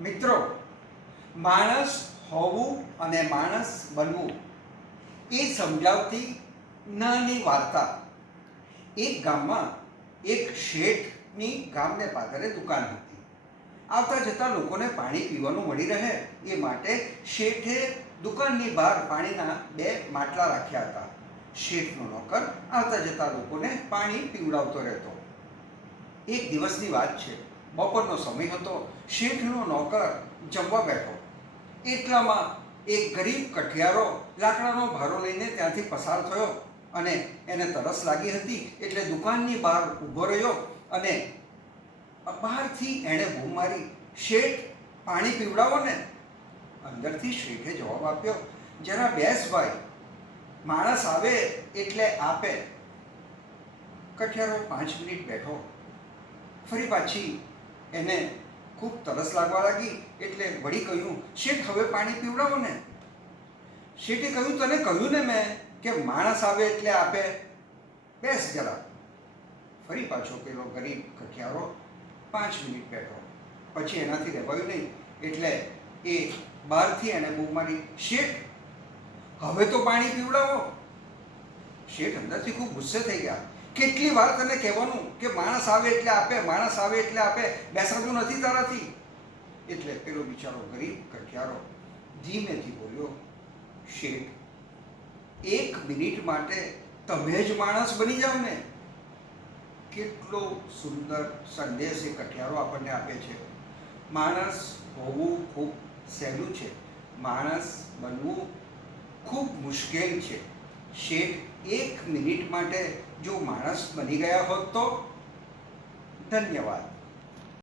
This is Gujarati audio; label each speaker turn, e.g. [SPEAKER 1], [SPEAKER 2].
[SPEAKER 1] મિત્રો, માણસ હોવું અને માણસ બનવું એ સમજાવતી નાની વાર્તા. એક ગામમાં એક શેઠની ગામને પાદરે દુકાન હતી. આવતા જતા લોકોને પાણી પીવાનું મળી રહે એ માટે શેઠે દુકાનની બહાર પાણીના બે માટલા રાખ્યા હતા. શેઠનો નોકર આવતા જતા લોકોને પાણી પીવડાવતો રહેતો. એક દિવસની વાત છે. બપોરનો સમય હતો, શેઠનો નોકર જમવા બેઠો. એટલામાં એક ગરીબ કઠિયારો લાકડાનો ભારો લઈને ત્યાંથી પસાર થયો અને એને તરસ લાગી હતી એટલે દુકાનની બહાર ઊભો રહ્યો અને બહારથી એણે બૂમ મારી, શેઠ, પાણી પીવડાવો ને. અંદરથી શેઠે જવાબ આપ્યો, જરા બેસ ભાઈ, માણસ આવે એટલે આપે. કઠિયારો પાંચ મિનિટ બેઠો. ફરી પાછી એને ખૂબ તરસ લાગવા લાગી એટલે વળી કહ્યું, શેઠ, હવે પાણી પીવડાવો ને. શેઠે કહ્યું, તને કહ્યું ને મેં કે માણસ આવે એટલે આપે. બેસ જરા. ફરી પાછો પેલો ગરીબ કઠિયારો પાંચ મિનિટ બેઠો. પછી એનાથી રહેવાયું નહીં. એટલે એ બહારથી એને બૂમ મારી, શેઠ, હવે તો પાણી પીવડાવો. શેઠ અંદરથી ખૂબ ગુસ્સે થઈ ગયા. કેટલી વાર તને કહેવાનું કે માણસ આવે એટલે આપે, માણસ આવે એટલે આપે. બેસાતું નથી તારાથી. એટલે પેલો બિચારો ગરીબ કઠિયારો ધીમેથી બોલ્યો, શેઠ, એક મિનિટ માટે તમે જ માણસ બની જાઓ ને. કેટલો સુંદર સંદેશ એ કઠિયારો આપણને આપે છે. માણસ હોવું ખૂબ સહેલું છે. માણસ બનવું ખૂબ મુશ્કેલ છે. શેઠ એક મિનિટ માટે જો માણસ બની ગયા હોત તો ધન્યવાદ.